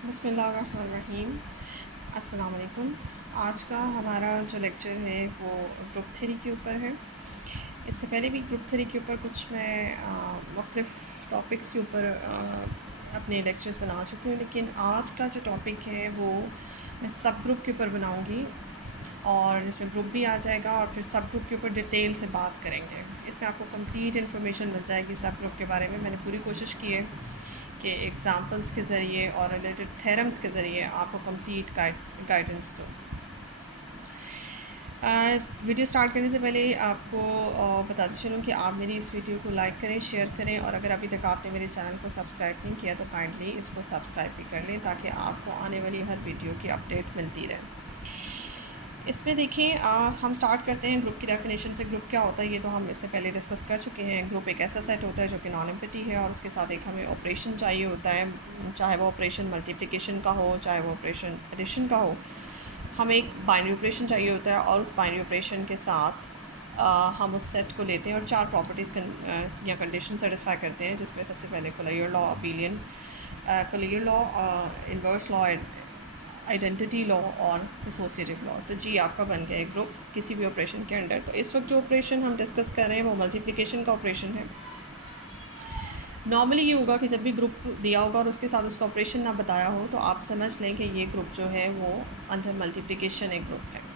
बिस्मिल्लाहिर्रहमानिर्रहीम। अस्सलाम वालेकुम। आज का हमारा जो लेक्चर है वो ग्रुप थ्री के ऊपर है। इससे पहले भी ग्रुप थ्री के ऊपर कुछ मैं मुख्तलिफ़ टॉपिक्स के ऊपर अपने लेक्चर्स बना चुकी हूँ, लेकिन आज का जो टॉपिक है वो मैं सब ग्रुप के ऊपर बनाऊँगी और जिसमें ग्रुप भी आ जाएगा और फिर सब ग्रुप के ऊपर डिटेल से बात करेंगे। इसमें आपको कंप्लीट इन्फॉर्मेशन मिल जाएगी सब ग्रुप के बारे में। मैंने पूरी कोशिश की है कि एग्ज़ाम्पल्स के ज़रिए और रिलेटेड थेरम्स के ज़रिए आपको कंप्लीट गाइडेंस दूँ। वीडियो स्टार्ट करने से पहले आपको बताते चलूँ कि आप मेरी इस वीडियो को लाइक करें, शेयर करें और अगर अभी तक आपने मेरे चैनल को सब्सक्राइब नहीं किया तो काइंडली इसको सब्सक्राइब भी कर लें ताकि आपको आने वाली हर वीडियो की अपडेट मिलती रहे। इसमें देखिए हम स्टार्ट करते हैं ग्रुप की डेफिनेशन से। ग्रुप क्या होता है ये तो हम इससे पहले डिस्कस कर चुके हैं। ग्रुप एक ऐसा सेट होता है जो कि नॉन एम्प्टी है और उसके साथ एक हमें ऑपरेशन चाहिए होता है, चाहे वो ऑपरेशन मल्टीप्लिकेशन का हो, चाहे वो ऑपरेशन एडिशन का हो। हमें एक बाइनरी ऑपरेशन चाहिए होता है और उस बाइनरी ऑपरेशन के साथ हम उस सेट को लेते हैं और चार प्रॉपर्टीज़ या कंडीशन सेटिस्फाई करते हैं, जिसमें सबसे पहले Collier law, abelian Collier law, inverse law, identity law और एसोसिएटिव लॉ। तो जी आपका बन गया एक ग्रुप किसी भी ऑपरेशन के अंडर। तो इस वक्त जो ऑपरेशन हम डिस्कस कर रहे हैं वो मल्टीप्लिकेशन का ऑपरेशन है। नॉर्मली ये होगा कि जब भी ग्रुप दिया होगा और उसके साथ उसका ऑपरेशन ना बताया हो तो आप समझ लें कि ये ग्रुप जो है वो अंडर मल्टीप्लिकेशन एक ग्रुप है।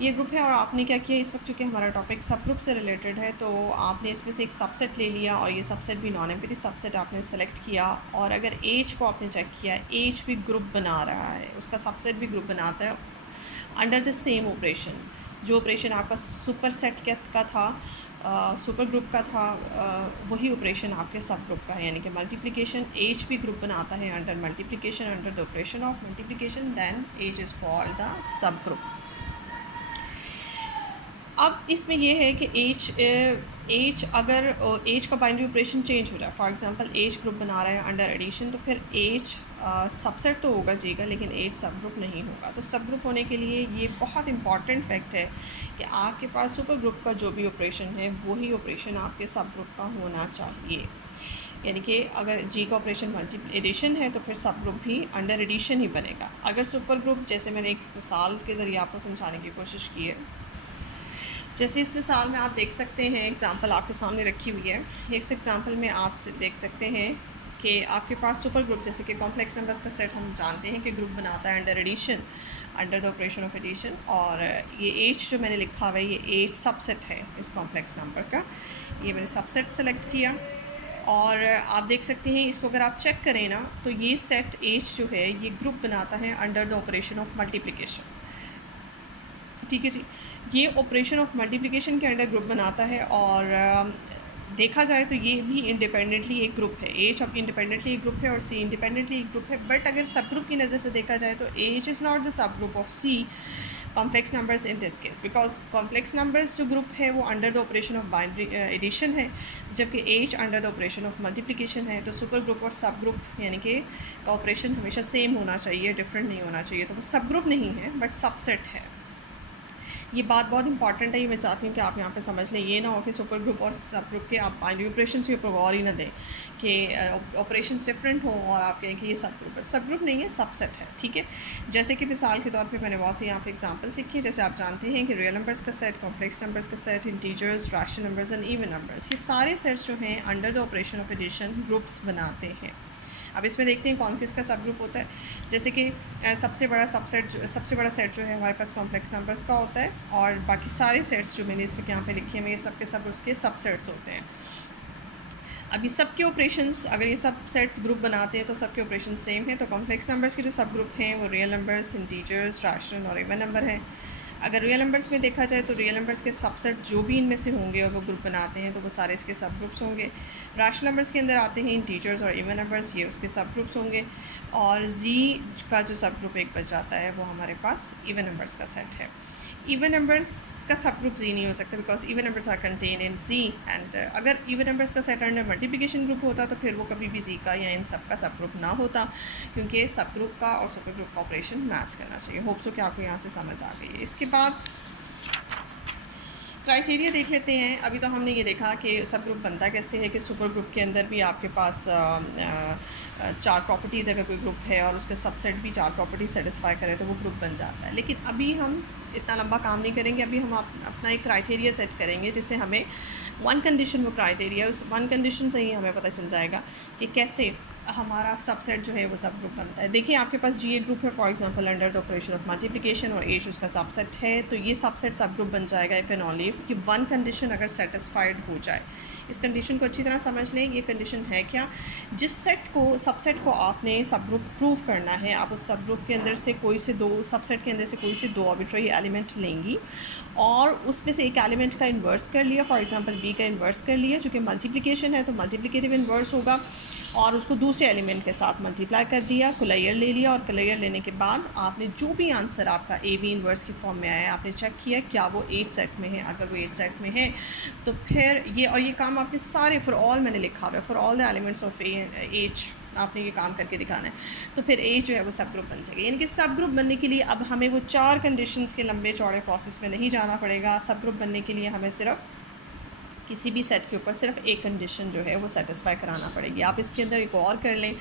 ये ग्रुप है और आपने क्या किया, इस वक्त चूँकि हमारा टॉपिक सब ग्रुप से रिलेटेड है तो आपने इसमें से एक सबसेट ले लिया और ये सबसेट भी नॉन एम्प्टी सबसेट आपने सेलेक्ट किया। और अगर एज को आपने चेक किया, एज भी ग्रुप बना रहा है, उसका सबसेट भी ग्रुप बनाता है अंडर द सेम ऑपरेशन। जो ऑपरेशन आपका सुपर सेट का था, सुपर ग्रुप का था, वही ऑपरेशन आपके सब ग्रुप का है, यानी कि मल्टीप्लिकेशन एज भी ग्रुप बनाता है under multiplication, under the operation of multiplication, then H is called the sub group. अब इसमें यह है कि एज अगर एज का बाइनरी ऑपरेशन चेंज हो जाए, फॉर एग्जांपल एज ग्रुप बना रहा है अंडर एडिशन, तो फिर एज सबसेट तो होगा जी का, लेकिन एज सब ग्रुप नहीं होगा। तो सब ग्रुप होने के लिए ये बहुत इंपॉर्टेंट फैक्ट है कि आपके पास सुपर ग्रुप का जो भी ऑपरेशन है वही ऑपरेशन आपके सब ग्रुप का होना चाहिए। यानी कि अगर जी का ऑपरेशन मल्टी एडिशन है तो फिर सब ग्रुप भी अंडर एडिशन ही बनेगा। अगर सुपर ग्रुप, जैसे मैंने एक मिसाल के ज़रिए आपको समझाने की कोशिश की है, जैसे इस मिसाल में आप देख सकते हैं, एग्ज़ाम्पल आपके सामने रखी हुई है। इस एग्ज़ाम्पल में आप देख सकते हैं कि आपके पास सुपर ग्रुप, जैसे कि कॉम्प्लेक्स नंबर्स का सेट हम जानते हैं कि ग्रुप बनाता है under addition, under the operation of addition. और ये एज जो मैंने लिखा हुआ है ये एज सबसेट है इस कॉम्प्लेक्स नंबर का। ये मैंने सबसेट सेलेक्ट किया और आप देख सकते हैं इसको अगर आप चेक करें ना तो ये सेट एज जो है ये ग्रुप बनाता है under the operation of multiplication. ठीक है जी, ये ऑपरेशन ऑफ मल्टीप्लिकेशन के अंडर ग्रुप बनाता है और देखा जाए तो ये भी इंडिपेंडेंटली एक ग्रुप है। एज अब इंडिपेंडेंटली एक ग्रुप है और सी इंडिपेंडेंटली एक ग्रुप है। बट अगर सब ग्रुप की नज़र से देखा जाए तो H is not the sub group of C complex numbers in this case, because complex numbers जो ग्रुप है वो under the operation of binary addition है, जबकि H under the operation of multiplication है। तो सुपर ग्रुप और सब group यानी कि का ऑपरेशन हमेशा सेम होना चाहिए, डिफरेंट नहीं होना चाहिए। तो वो सब ग्रुप नहीं है बट सबसेट है। ये बात बहुत इंपॉर्टेंट है, ये मैं चाहती हूँ कि आप यहाँ पे समझ लें। ये ना हो कि सुपर ग्रुप और सब ग्रुप के आप बाइनरी ऑपरेशन के ऊपर गौर ही ना दें कि ऑपरेशन डिफरेंट हों और आप कहें कि ये सब ग्रुप है। सब ग्रुप नहीं है, सबसेट है। ठीक है, जैसे कि मिसाल के तौर पे मैंने बहुत सी यहाँ पे एग्जांपल्स लिखी हैं। जैसे आप जानते हैं कि रियल नंबर्स का सेट, कॉम्प्लेक्स नंबर्स का set, integers, rational numbers and even numbers, ये सारे सेट्स जो हैं under the operation of addition groups बनाते हैं। अब इसमें देखते हैं कौन किसका सब ग्रुप होता है। जैसे कि सबसे बड़ा सेट जो है हमारे पास कॉम्प्लेक्स नंबर्स का होता है और बाकी सारे सेट्स जो मैंने इसमें यहाँ पे लिखे हैं ये सब के सब उसके सबसेट्स होते हैं। अभी सबके ऑपरेशंस, अगर ये सब सेट्स ग्रुप बनाते हैं तो सबके ऑपरेशन सेम है। तो कॉम्प्लेक्स नंबर्स के जो सब ग्रुप हैं वो रियल नंबर्स, इंटीजर्स, रैशनल और इवन नंबर हैं। अगर रियल नंबर्स में देखा जाए तो रियल नंबर्स के सबसेट जो भी इनमें से होंगे और वो ग्रुप बनाते हैं तो वो सारे इसके सब ग्रुप्स होंगे। रैशनल नंबर्स के अंदर आते हैं इंटीजर्स और इवन नंबर्स, ये उसके सब ग्रुप्स होंगे। और जी का जो सब ग्रुप एक बच जाता है वो हमारे पास इवन नंबर्स का सेट है। इवन नंबर्स का सब ग्रुप जी नहीं हो सकता because even numbers are contain in G. And अगर इवन नंबर्स का सेट अंडर मल्टीप्लिकेशन ग्रुप होता तो फिर वो कभी भी जी का या इन सब का सब ग्रुप ना होता, क्योंकि सब ग्रुप का और सुपर ग्रुप का ऑपरेशन मैच करना चाहिए। होप सो कि आपको यहाँ से समझ आ गई है। इसके बाद क्राइटेरिया देख लेते हैं। अभी तो हमने ये देखा कि सब ग्रुप बनता कैसे है कि सुपर ग्रुप के अंदर भी आपके पास चार प्रॉपर्टीज़ अगर कोई ग्रुप है और उसके सबसेट भी चार प्रॉपर्टीज सेटिस्फाई करें तो वो ग्रुप बन जाता है। लेकिन अभी हम इतना लंबा काम नहीं करेंगे। अभी हम अपना एक क्राइटेरिया सेट करेंगे जिससे हमें वन कंडीशन, वो क्राइटेरिया उस वन कंडीशन से ही हमें पता चल जाएगा कि कैसे हमारा सबसेट जो है वो सब ग्रुप बनता है। देखिए आपके पास जी ए ग्रुप है for example under the operation of multiplication और एज उसका सबसेट है, तो ये सबसेट सब ग्रुप बन जाएगा इफ़ एंड ओनली इफ़ कि वन कंडीशन अगर सेटिस्फाइड हो जाए। इस कंडीशन को अच्छी तरह समझ लें। ये कंडीशन है क्या, जिस सेट को सबसेट को आपने सब ग्रुप प्रूव करना है, आप उस सब ग्रुप के अंदर से कोई से दो सबसेट के अंदर से कोई से दो आर्बिट्रेरी एलिमेंट लेंगी और उसमें से एक एलिमेंट का इन्वर्स कर लिया, फॉर एग्जांपल बी का इन्वर्स कर लिया, जो कि मल्टीप्लिकेशन है तो मल्टीप्लिकेटिव इन्वर्स होगा, और उसको दूसरे एलिमेंट के साथ मल्टीप्लाई कर दिया, कोलायर ले लिया, और कोलायर लेने के बाद आपने जो भी आंसर आपका ए बी इन्वर्स की फॉर्म में आया है आपने चेक किया क्या वो 8 सेट में है। अगर वो 8 सेट में है तो फिर ये काम आपने सारे फॉर ऑल मैंने लिखा हुआ है, for all the elements of H आपने ये काम करके दिखाना है। तो फिर ए जो है वो सब ग्रुप बन जाएगा। यानी कि सब ग्रुप बनने के लिए अब हमें वो 4 कंडीशंस के लंबे चौड़े प्रोसेस में नहीं जाना पड़ेगा। सब ग्रुप बनने के लिए हमें सिर्फ किसी भी सेट के ऊपर सिर्फ एक कंडीशन जो है वो सेटिस्फाई कराना पड़ेगी। आप इसके अंदर एक और कर लें,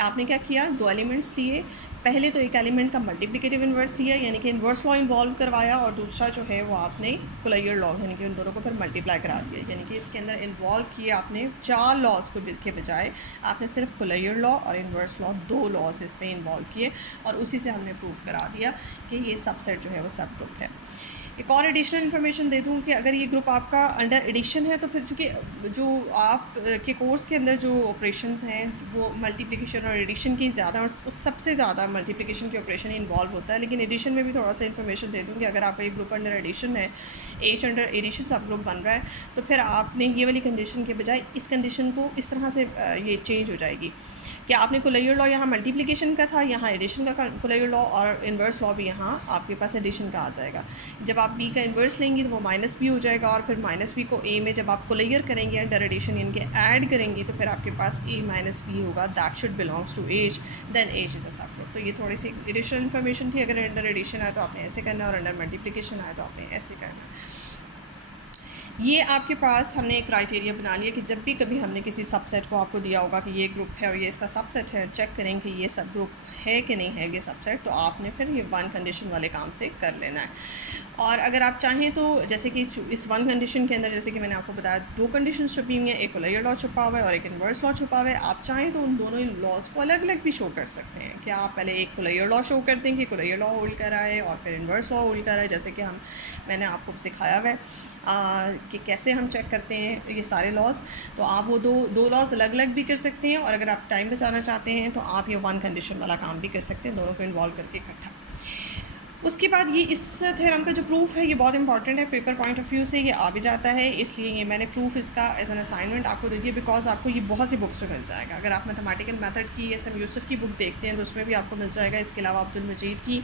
आपने क्या किया, दो एलिमेंट्स लिए, पहले तो एक एलिमेंट का मल्टीप्लिकेटिव इन्वर्स लिया यानी कि इन्वर्स लॉ इन्वॉल्व करवाया, और दूसरा जो है वो आपने कोलायर लॉ यानी कि उन दोनों को फिर मल्टीप्लाई करा दिया। यानी कि इसके अंदर इन्वॉल्व किए आपने 4 लॉज को के बजाय आपने सिर्फ कोलायर लॉ और इन्वर्स लॉ 2 लॉज इसमें इन्वॉल्व किए, और उसी से हमने प्रूव करा दिया कि ये सबसेट जो है वो सब ग्रुप है। एक और एडिशनल इन्फॉर्मेशन दे दूं कि अगर ये ग्रुप आपका अंडर एडिशन है तो फिर चूँकि जो आप के कोर्स के अंदर जो ऑपरेशंस हैं वो मल्टीप्लिकेशन और एडिशन की ज़्यादा, और सबसे ज़्यादा मल्टीप्लिकेशन के ऑपरेशन इन्वॉल्व होता है। लेकिन एडिशन में भी थोड़ा सा इन्फॉर्मेशन दे दूँ कि अगर आपका ये ग्रुप अंडर एडिशन है, एच अंडर एडिशन सब ग्रुप बन रहा है, तो फिर आपने ये वाली कंडीशन के बजाय इस कंडीशन को इस तरह से ये चेंज हो जाएगी कि आपने कोलायर लॉ यहाँ मल्टीप्लिकेशन का था, यहाँ एडिशन का कोलायर लॉ, और इन्वर्स लॉ भी यहाँ आपके पास एडिशन का आ जाएगा। जब आप बी का इन्वर्स लेंगी तो वो माइनस बी हो जाएगा, और फिर माइनस बी को ए में जब आप कोलायर करेंगे अंडर एडिशन यानी कि ऐड करेंगी तो फिर आपके पास ए माइनस बी होगा, that should belongs to H, then H is a sub group. तो ये थोड़ी सी एडिशनल इन्फॉर्मेशन थी। अगर अंडर एडिशन आए तो आपने ऐसे करना है और अंडर मल्टीप्लिकेशन आए तो आपने ऐसे करना है। ये आपके पास हमने एक क्राइटेरिया बना लिया कि जब भी कभी हमने किसी सबसेट को आपको दिया होगा कि ये ग्रुप है और ये इसका सबसेट है, चेक करें कि ये सब ग्रुप है कि नहीं है ये सबसेट, तो आपने फिर ये वन कंडीशन वाले काम से कर लेना है। और अगर आप चाहें तो जैसे कि इस वन कंडीशन के अंदर जैसे कि मैंने आपको बताया 2 कंडीशंस छुपी हुई हैं, एक कोलायर लॉ छुपा हुआ है और एक इन्वर्स लॉ छुपा हुआ है। आप चाहें तो उन दोनों लॉज को अलग अलग भी शो कर सकते हैं। क्या आप पहले एक कोलायर लॉ शो कर दें कि कोलायर लॉ होल्ड कर रहा है और फिर इन्वर्स लॉ होल्ड कर रहा है, जैसे कि मैंने आपको सिखाया हुआ है कि कैसे हम चेक करते हैं ये सारे लॉज। तो आप वो दो लॉज अलग अलग भी कर सकते हैं, और अगर आप टाइम बचाना चाहते हैं तो आप ये वन कंडीशन वाला काम भी कर सकते हैं, दोनों को इन्वॉल्व करके इकट्ठा। उसके बाद ये इस थ्योरम का जो प्रूफ है ये बहुत इंपॉर्टेंट है, पेपर पॉइंट ऑफ व्यू से ये आ भी जाता है, इसलिए ये मैंने प्रूफ इसका एज एन असाइनमेंट आपको दे दिया, बिकॉज आपको ये बहुत सी बुक्स में मिल जाएगा। अगर आप मैथमेटिकल मेथड की एस एम यूसुफ की बुक देखते हैं तो उसमें भी आपको मिल जाएगा। इसके अलावा अब्दुल मजीद की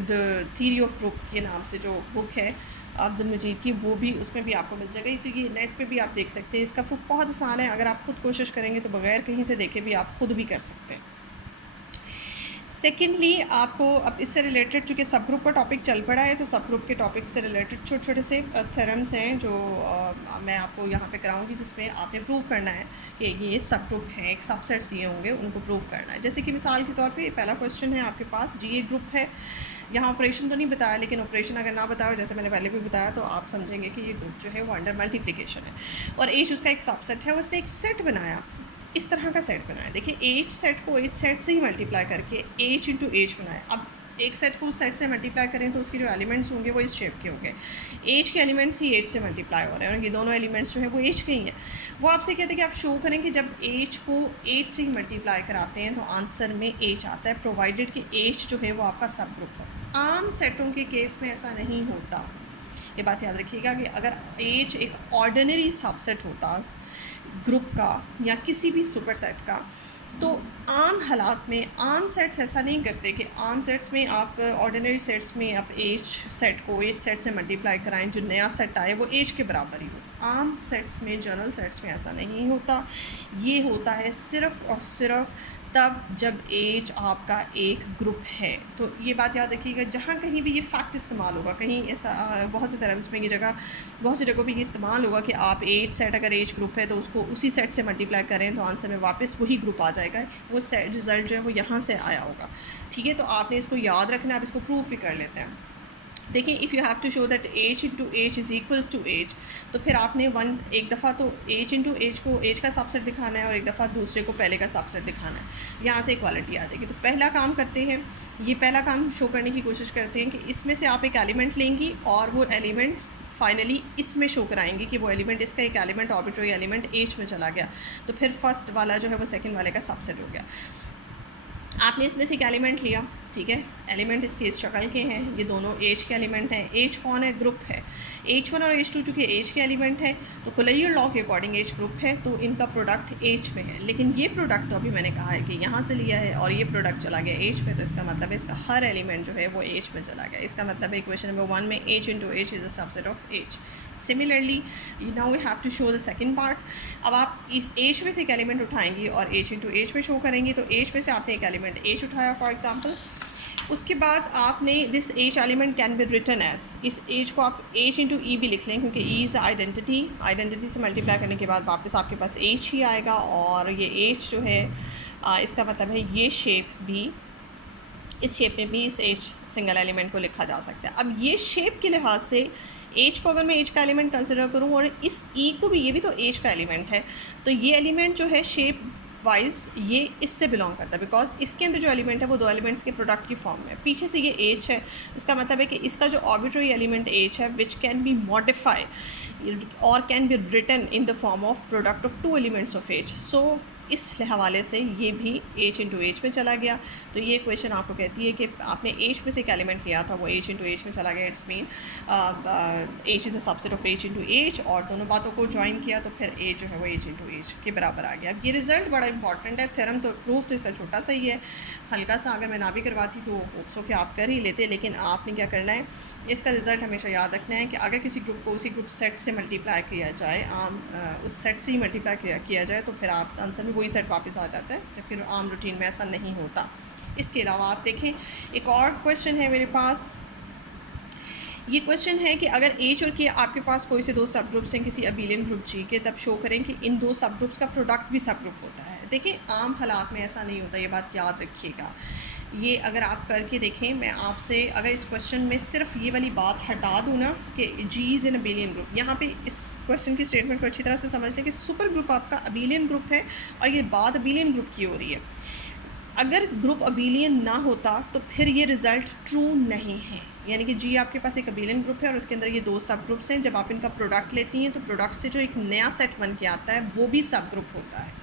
द थ्योरी ऑफ ग्रुप के नाम से जो बुक है अब्दुल मजीद की, वो भी उसमें भी आपको मिल जाएगा। तो ये नेट पे भी आप देख सकते हैं। इसका प्रूफ बहुत आसान है, अगर आप खुद कोशिश करेंगे तो बगैर कहीं से देखे भी आप खुद भी कर सकते हैं। सेकेंडली आपको अब इससे रिलेटेड चूँकि सब ग्रुप का टॉपिक चल पड़ा है तो सब ग्रुप के टॉपिक से रिलेटेड छोटे छोटे से थ्योरम्स हैं जो मैं आपको यहाँ पे कराऊंगी, जिसमें आपने प्रूव करना है कि ये सब ग्रुप हैं, एक सबसेट्स दिए होंगे उनको प्रूव करना है। जैसे कि मिसाल के तौर पे पहला क्वेश्चन है आपके पास, जी ए ग्रुप है, यहाँ ऑपरेशन तो नहीं बताया, लेकिन ऑपरेशन अगर ना बताया जैसे मैंने पहले भी बताया तो आप समझेंगे कि ये ग्रुप जो है वो अंडर मल्टीप्लिकेशन है और एच उसका एक सबसेट है। उसने एक सेट बनाया, इस तरह का सेट बनाया। देखिए एच सेट को एच सेट से ही मल्टीप्लाई करके एच इंटू एच बनाया। अब एक सेट को उस सेट से मल्टीप्लाई करें तो उसके जो एलिमेंट्स होंगे वो इस शेप के होंगे। एच के एलिमेंट्स ही एच से मल्टीप्लाई हो रहे हैं और ये दोनों एलिमेंट्स जो है वो एच के ही हैं। वो आपसे कहते हैं कि आप शो करें कि जब एच को एच से ही मल्टीप्लाई कराते हैं तो आंसर में एच आता है, प्रोवाइडेड कि एच जो है वो आपका सब ग्रुप हो। आम सेटों के केस में ऐसा नहीं होता, ये बात याद रखिएगा कि अगर एच एक ऑर्डिनरी सबसेट होता ग्रुप का या किसी भी सुपर सेट का, तो आम हालात में आम सेट्स ऐसा नहीं करते कि आम सेट्स में आप ऑर्डिनरी सेट्स में आप एच सेट को एच सेट से मल्टीप्लाई कराएं, जो नया सेट आए वो एच के बराबर ही हो। आम सेट्स में, जनरल सेट्स में ऐसा नहीं होता। ये होता है सिर्फ़ और सिर्फ तब जब एज आपका एक ग्रुप है। तो ये बात याद रखिएगा, जहाँ कहीं भी ये फैक्ट इस्तेमाल होगा, कहीं ऐसा बहुत से टर्म्स में ये जगह, बहुत सी जगहों पे ये इस्तेमाल होगा कि आप एज सेट अगर एज ग्रुप है तो उसको उसी सेट से मल्टीप्लाई करें तो आंसर में वापस वही ग्रुप आ जाएगा, वो सेट रिज़ल्ट जो है वो यहाँ से आया होगा। ठीक है, तो आपने इसको याद रखना है। आप इसको प्रूफ भी कर लेते हैं। देखिए, if you have to show that H into H is equals to H, तो फिर आपने एक दफ़ा तो एज इंटू एज को एज का सबसेट दिखाना है और एक दफ़ा दूसरे को पहले का सबसेट दिखाना है। यहाँ से इक्वालिटी आ जाएगी। तो पहला काम करते हैं, ये पहला काम शो करने की कोशिश करते हैं कि इसमें से आप एक एलिमेंट लेंगी और वो एलिमेंट फाइनली इसमें शो कराएंगे कि वो एलिमेंट, इसका एक एलिमेंट आर्बिट्ररी एलिमेंट एज में चला गया, तो फिर फर्स्ट वाला जो है वो सेकंड वाले का सबसेट हो गया। आपने इसमें से एक एलिमेंट लिया, ठीक है, एलिमेंट इसके इस शक्ल के हैं, ये दोनों एज के एलिमेंट हैं। एज कौन है? ग्रुप है। एज 1 और एज 2 चूँकि एज के एलिमेंट है तो कोलेरियर लॉ के अकॉर्डिंग एज ग्रुप है, तो इनका प्रोडक्ट एज में है। लेकिन ये प्रोडक्ट तो अभी मैंने कहा है कि यहाँ से लिया है और ये प्रोडक्ट चला गया एज में, तो इसका मतलब है इसका हर एलिमेंट जो है वो एज में चला गया। इसका मतलब है इक्वेशन नंबर 1 में H into H is a subset of H. Similarly now we have to show the second part. अब आप इस एज में से एक एलिमेंट उठाएंगी और एज इंटू एज में शो करेंगी। तो एज में से आपने एक एलिमेंट एज उठाया फॉर एग्जांपल, उसके बाद आपने this H element can be written as, इस एज को आप एज इंटू ई भी लिख लें क्योंकि ई इज़ आइडेंटिटी, आइडेंटिटी से मल्टीप्लाई करने के बाद वापस आपके पास एज ही आएगा। और ये एज जो है इसका मतलब है ये शेप भी, इस शेप में भी इस एज सिंगल एलिमेंट को लिखा जा सकता है। अब ये शेप के लिहाज से एज को अगर मैं एज का एलिमेंट कंसिडर करूँ और इस ई को भी, ये भी तो एज का एलिमेंट है, तो ये एलिमेंट जो है शेप वाइज ये इससे बिलोंग करता है, बिकॉज इसके अंदर जो एलिमेंट है वो दो एलिमेंट्स के प्रोडक्ट की फॉर्म में, पीछे से ये एज है। इसका मतलब है कि इसका जो आर्बिट्ररी एलिमेंट एज है विच कैन बी मॉडिफाई और can be written in the form of product of two elements of H. So इस हवाले से ये भी एज इंटू एज में चला गया। तो ये क्वेश्चन आपको कहती है कि आपने एज में से एक एलिमेंट लिया था, वो एज इंटू एज में चला गया। It's mean H is a subset of H into H, और दोनों बातों को ज्वाइन किया तो फिर एज जो है वो एज इंटू एज के बराबर आ गया। अब ये रिजल्ट बड़ा इंपॉर्टेंट है। थ्योरम तो प्रूफ तो इसका छोटा सा ही है, हल्का सा अगर मैं ना भी करवाती तो सो कि आप कर ही लेते, लेकिन आपने क्या करना है, इसका रिज़ल्ट हमेशा याद रखना है कि अगर किसी ग्रुप को उसी ग्रुप सेट से मल्टीप्लाई किया जाए, उस सेट से ही मल्टीप्लाई किया जाए तो फिर आप आंसर में वही सेट वापस आ जाता है, जबकि आम रूटीन में ऐसा नहीं होता। इसके अलावा आप देखें, एक और क्वेश्चन है मेरे पास। ये क्वेश्चन है कि अगर एच और के आपके पास कोई से दो सब ग्रुप्स हैं किसी अबेलियन ग्रुप जी के, तब शो करें कि इन दो सब ग्रुप्स का प्रोडक्ट भी सब ग्रुप होता है। देखिए, आम हालात में ऐसा नहीं होता, ये बात याद रखिएगा। ये अगर आप करके देखें, मैं आपसे अगर इस क्वेश्चन में सिर्फ ये वाली बात हटा दूँ ना कि जी इज़ एन अबेलियन ग्रुप, यहाँ पे इस क्वेश्चन की स्टेटमेंट को अच्छी तरह से समझ लें कि सुपर ग्रुप आपका अबेलियन ग्रुप है और ये बात अबेलियन ग्रुप की हो रही है। अगर ग्रुप अबेलियन ना होता तो फिर ये रिज़ल्ट ट्रू नहीं है, यानी कि जी आपके पास एक अबेलियन ग्रुप है और उसके अंदर ये दो सब ग्रुप्स हैं। जब आप इनका प्रोडक्ट लेती हैं तो प्रोडक्ट से जो एक नया सेट बन के आता है वो भी सब ग्रुप होता है।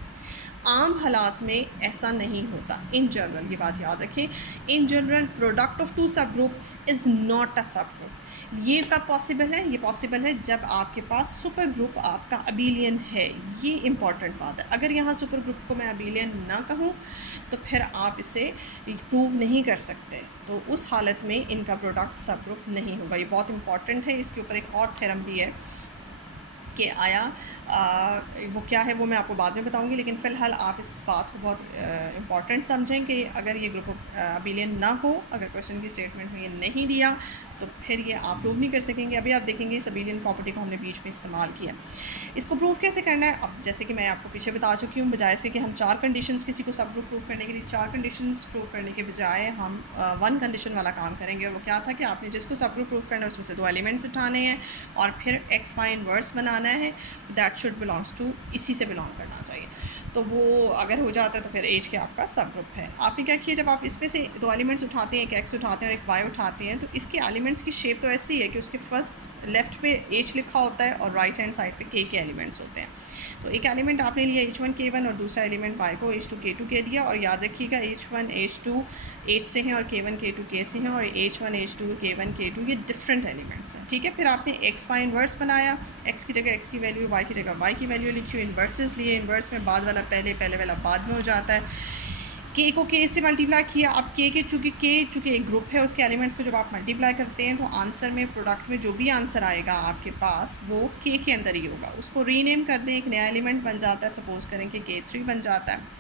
आम हालात में ऐसा नहीं होता। इन जनरल ये बात याद रखें, in general product of two sub group is not a sub group. ये कब पॉसिबल है? ये पॉसिबल है जब आपके पास सुपर ग्रुप आपका अबेलियन है। ये इंपॉर्टेंट बात है। अगर यहाँ सुपर ग्रुप को मैं अबेलियन ना कहूँ तो फिर आप इसे प्रूव नहीं कर सकते, तो उस हालत में इनका प्रोडक्ट सब ग्रुप नहीं होगा। ये बहुत इंपॉर्टेंट है। इसके ऊपर एक और थ्योरम भी है कि आया वो क्या है वो मैं आपको बाद में बताऊंगी, लेकिन फ़िलहाल आप इस बात को बहुत इंपॉर्टेंट समझें कि अगर ये ग्रुप अबेलियन ना हो, अगर क्वेश्चन की स्टेटमेंट में ये नहीं दिया तो फिर ये आप प्रूव नहीं कर सकेंगे। अभी आप देखेंगे इस अबेलियन प्रॉपर्टी को हमने बीच में इस्तेमाल किया। इसको प्रूव कैसे करना है? अब जैसे कि मैं आपको पीछे बता चुकी हूँ, बजाय से कि हम 4 कंडीशंस किसी को सब ग्रुप प्रूव करने के लिए 4 कंडीशंस प्रूव करने के बजाय हम 1 कंडीशन वाला काम करेंगे। और वो क्या था कि आपने जिसको सब ग्रुप प्रूव करना है उसमें से 2 एलिमेंट्स उठाने हैं और फिर एक्स वाई इनवर्स बनाना है, दैट शुड बिलोंग्स टू, इसी से बिलोंग करना चाहिए। तो वो अगर हो जाता है तो फिर एज के आपका सब ग्रुप है। आपने क्या किया, जब आप इसमें से 2 एलिमेंट्स उठाते हैं, एक एक्स उठाते हैं और एक वाई उठाते हैं, तो इसके एलिमेंट्स की शेप तो ऐसी है कि उसके फर्स्ट लेफ़्ट पे एच लिखा होता है और राइट हैंड साइड पे के एलिमेंट्स होते हैं। तो एक एलिमेंट आपने लिया H1 K1 और दूसरा एलिमेंट Y को H2 K2 कह दिया। और याद रखिएगा H1 H2 H से हैं और K1 K2 K से हैं, और H1 H2 K1 K2 ये डिफरेंट एलिमेंट्स हैं। ठीक है, फिर आपने एक्स वाई इन्वर्स बनाया, एक्स की जगह एक्स की वैल्यू, वाई की जगह वाई की वैल्यू लिखी, इन्वर्सेस लिए। इन्वर्स में बाद वाला पहले, पहले वाला बाद में हो जाता है। के को के से मल्टीप्लाई किया। अब के चूँकि एक ग्रुप है, उसके एलिमेंट्स को जब आप मल्टीप्लाई करते हैं तो आंसर में, प्रोडक्ट में जो भी आंसर आएगा आपके पास वो के अंदर ही होगा। उसको रीनेम कर दें, एक नया एलिमेंट बन जाता है, सपोज़ करें कि K3 बन जाता है।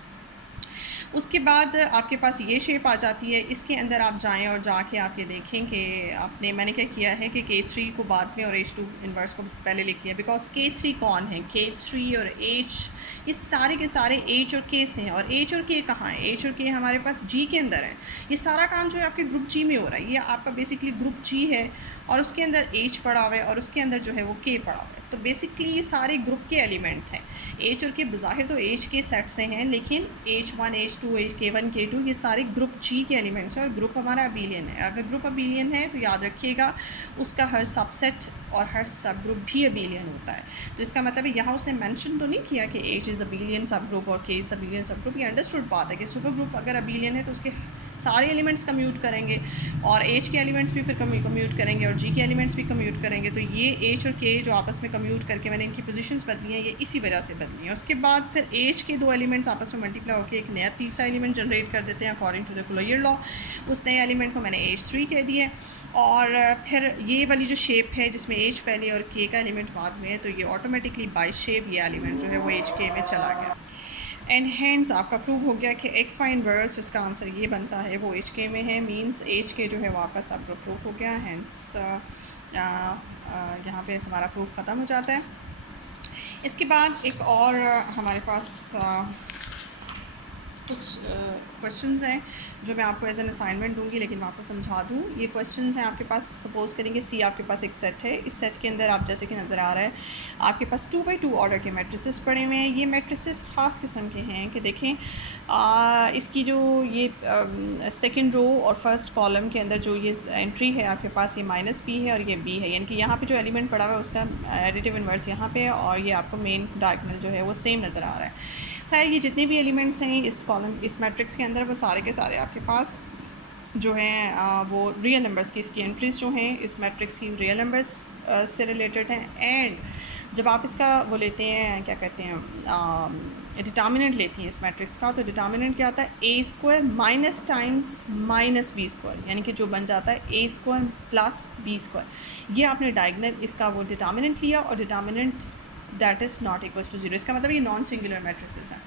उसके बाद आपके पास ये शेप आ जाती है, इसके अंदर आप जाएं और जाके आप ये देखें कि आपने मैंने क्या किया है कि K3 को बाद में और H2 इन्वर्स को पहले लिख लिया, बिकॉज K3 कौन है, K3 और H ये सारे के सारे H और K से हैं, और H और K कहाँ है, H और K हमारे पास G के अंदर है। ये सारा काम जो है आपके ग्रुप G में हो रहा है, ये आपका बेसिकली ग्रुप G है और उसके अंदर H पड़ा हुआ है और उसके अंदर जो है वो K पड़ा हुआ है। तो बेसिकली ये सारे ग्रुप के एलिमेंट हैं। H और K बज़ाहिर तो H के सेट से हैं, लेकिन H1 H2 K1 K2 ये सारे ग्रुप G के एलिमेंट्स हैं और ग्रुप हमारा अबेलियन है। अगर ग्रुप अबेलियन है तो याद रखिएगा उसका हर सबसेट और हर सब ग्रुप भी अबेलियन होता है। तो इसका मतलब है यहाँ उसने मेंशन तो नहीं किया कि H इज़ अबेलियन सब ग्रुप और K इज़ अबेलियन सब ग्रुप, ये अंडरस्टूड बात है कि सुपर ग्रुप अगर अबेलियन है तो उसके सारे एलिमेंट्स कम्यूट करेंगे और H के एलिमेंट्स भी फिर कम्यूट करेंगे और G के एलिमेंट्स भी कम्यूट करेंगे। तो ये H और K जो आपस में कम्यूट करके मैंने इनकी पोजीशंस बदली हैं, ये इसी वजह से बदली हैं। उसके बाद फिर H के दो एलिमेंट्स आपस में मल्टीप्लाई होकर एक नया तीसरा एलिमेंट जनरेट कर देते हैं according to the cooler law. उस नए एलिमेंट को मैंने H3 कह दिया और फिर ये वाली जो शेप है जिसमें H पहले और K का एलिमेंट बाद में है, तो ये ऑटोमेटिकली बाय शेप ये एलिमेंट जो है वो HK में चला गया। एंड हैंड्स आपका प्रूव हो गया कि एक्स वाई इनवर्स जिसका आंसर ये बनता है वो HK में है, मींस HK जो है वो आपका सब प्रूफ हो गया। हैंड्स यहाँ पे हमारा प्रूफ ख़त्म हो जाता है। इसके बाद एक और हमारे पास कुछ क्वेश्चंस हैं जो मैं आपको एज एन असाइनमेंट दूंगी, लेकिन मैं आपको समझा दूँ। ये क्वेश्चंस हैं आपके पास, सपोज़ करेंगे सी आपके पास एक सेट है, इस सेट के अंदर आप जैसे कि नज़र आ रहा है आपके पास 2x2 ऑर्डर के मैट्रिसेस पड़े हुए हैं। ये मैट्रिसेस ख़ास किस्म के हैं कि देखें इसकी जो ये सेकंड रो और फर्स्ट कॉलम के अंदर जो ये एंट्री है आपके पास, ये -b है और ये b है, यानी कि यहाँ पे जो एलिमेंट पड़ा हुआ है उसका एडिटिव इन्वर्स यहाँ पे है और ये आपको मेन डायगोनल जो है वो सेम नज़र आ रहा है। खैर ये जितने भी एलिमेंट्स हैं इस कॉलम इस मैट्रिक्स के अंदर वो सारे के सारे आपके पास जो हैं वो रियल नंबर्स की इसकी एंट्रीज जो हैं इस मैट्रिक्स की रियल नंबर्स से रिलेटेड हैं। एंड जब आप इसका वो लेते हैं क्या कहते हैं डिटर्मिनेंट लेती हैं इस मैट्रिक्स का, तो डिटर्मिनेंट क्या आता है A² माइनस टाइम्स -b², यानी कि जो बन जाता है A² प्लस b²। ये आपने डायगोनल इसका वो डिटर्मिनेंट लिया और determinant that is not equal to 0। इसका मतलब ये नॉन सिंगुलर मैट्रिसेस हैं।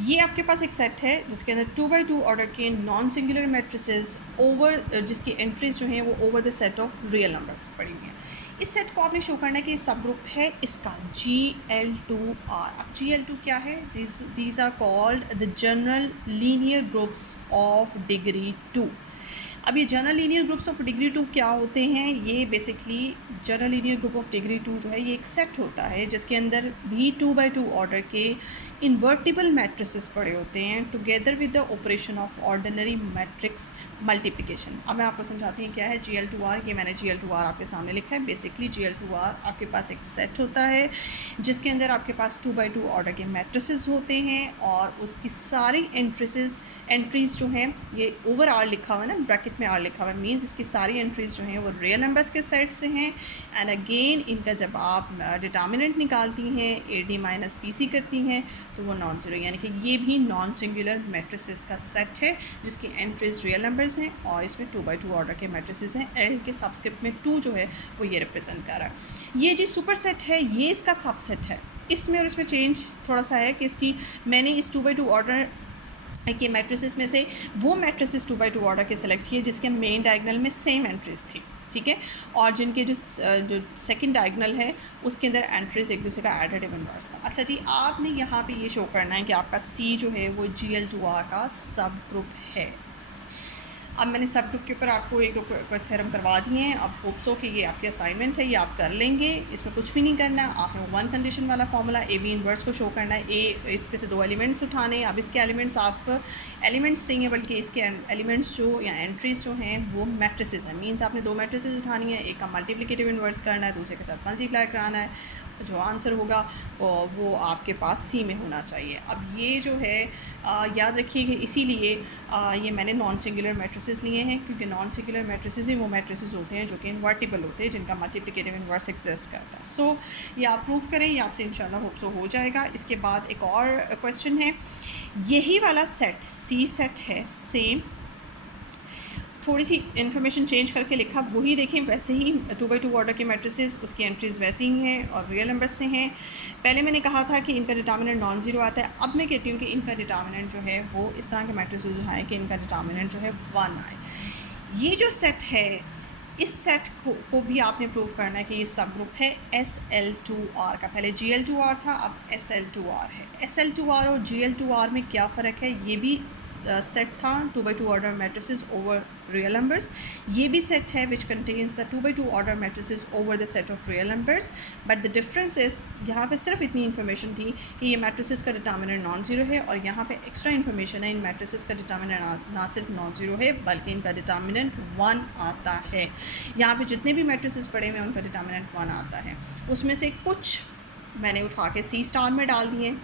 ये आपके पास एक सेट है जिसके अंदर 2x2 ऑर्डर के नॉन सिंगुलर मैट्रिसेस ओवर जिसकी एंट्रीज जो हैं वो over the set of real numbers पड़ी हुई हैं। इस सेट को आपने शो करना है कि सब ग्रुप है इसका GL2R। अब GL2 क्या है? These are called the general linear groups of degree 2। अब ये general linear groups of degree 2 क्या होते हैं? ये basically general linear group of degree 2 जो है ये एक सेट होता है जिसके अंदर भी 2x2 ऑर्डर के इन्वर्टिबल मैट्रिसेस पड़े होते हैं together with the operation of ordinary matrix multiplication. अब मैं आपको समझाती हूँ क्या है GL2R। ये मैंने GL2R आपके सामने लिखा है। बेसिकली GL2R आपके पास एक सेट होता है जिसके अंदर आपके पास 2x2 ऑर्डर के मैट्रिसेस होते हैं और उसकी सारी एंट्रीज़ जो हैं ये ओवर R लिखा हुआ है ना, ब्रैकेट में R लिखा हुआ है, मीन्स इसकी सारी एंट्रीज़ जो हैं वो रियल नंबर्स के सेट से हैं। एंड अगेन इनका जब आप डिटर्मिनेंट निकालती हैं AD माइनस BC करती हैं तो वो नॉन ज़ीरो, यानी कि ये भी नॉन सिंगुलर मैट्रिसेस का सेट है जिसकी एंट्रीज रियल नंबर्स हैं और इसमें 2x2 ऑर्डर के मैट्रिसेस हैं। एल के सबस्क्रिप्ट में 2 जो है वो ये रिप्रेजेंट कर रहा है। ये जी सुपर सेट है, ये इसका सबसेट है। इसमें और इसमें चेंज थोड़ा सा है कि इसकी मैंने इस 2x2 ऑर्डर के मैट्रिसेस में से वो मैट्रिसेस 2x2 ऑर्डर के सेलेक्ट किए जिसके मेन डायगोनल में सेम एंट्रीज थी, ठीक है, और जिनके जो सेकंड डायगोनल है उसके अंदर एंट्रीज एक दूसरे का एडिटिव इन्वर्स था। अच्छा जी, आपने यहाँ पे ये शो करना है कि आपका C जो है वो GL2R का सब ग्रुप है। अब मैंने सब ग्रुप के ऊपर आपको एक दो थ्योरम करवा दिए हैं। अब होप्स हो कि ये आपकी असाइनमेंट है, ये आप कर लेंगे, इसमें कुछ भी नहीं करना। आपने वन कंडीशन वाला फार्मूला AB इन्वर्स को शो करना है। A इस पे से 2 एलिमेंट्स उठाने। अब इसके एलिमेंट्स आप एलिमेंट्स नहीं है बल्कि इसके एलिमेंट्स जो या एंट्रीज जो हैं वो मैट्रिसेस हैं। मीन्स आपने 2 मैट्रिसेस उठानी है, एक का मल्टीप्लिकेटिव इन्वर्स करना है, दूसरे के साथ मल्टीप्लाई कराना है। जो आंसर होगा वो आपके पास C में होना चाहिए। अब ये जो है याद रखिए कि इसीलिए ये मैंने नॉन सिंगुलर मैट्रिसेस लिए हैं क्योंकि नॉन सिंगुलर मैट्रिसेस ही वो मैट्रिसेस होते हैं जो कि इन्वर्टिबल होते हैं, जिनका मल्टीप्लिकेटिव इन्वर्स एग्जिस्ट करता है। सो ये आप प्रूव करें, ये आपसे इंशाल्लाह होप सो हो जाएगा। इसके बाद एक और क्वेश्चन है, यही वाला सेट C सेट है सेम, थोड़ी सी इन्फॉर्मेशन चेंज करके लिखा, वही देखें वैसे ही 2x2 ऑर्डर के मैट्रिसेस उसकी एंट्रीज़ वैसी ही हैं और रियल नंबर्स से हैं। पहले मैंने कहा था कि इनका डिटर्मिनेंट नॉन ज़ीरो आता है, अब मैं कहती हूँ कि इनका डिटर्मिनेंट जो है वो इस तरह के मैट्रिसेस जो हैं कि इनका डिटर्मिनेंट जो है 1 आए। ये जो सेट है, इस सेट को भी आपने प्रूव करना है कि ये सब ग्रुप है SL2R का। पहले GL2R था, अब SL2R है। SL2R और GL2R में क्या फ़र्क है? ये भी सेट था 2x2 order matrices over real numbers, ये भी सेट है which contains the 2x2 order matrices over the set of real numbers. But the difference is, यहाँ पे सिर्फ इतनी इन्फॉर्मेशन थी कि ये मैट्रिसेस का डिटर्मिनेंट नॉन ज़ीरो है, और यहाँ पे एक्स्ट्रा इन्फॉर्मेशन है, इन मैट्रिसेस का डिटर्मिनेंट ना सिर्फ नॉन ज़ीरो है बल्कि इनका डिटर्मिनेंट 1 आता है। यहाँ पे जितने भी मैट्रिसेस पड़े हुए हैं उनका डिटर्मिनेंट 1 आता है। उसमें से कुछ मैंने उठा के C* में डाल दिए,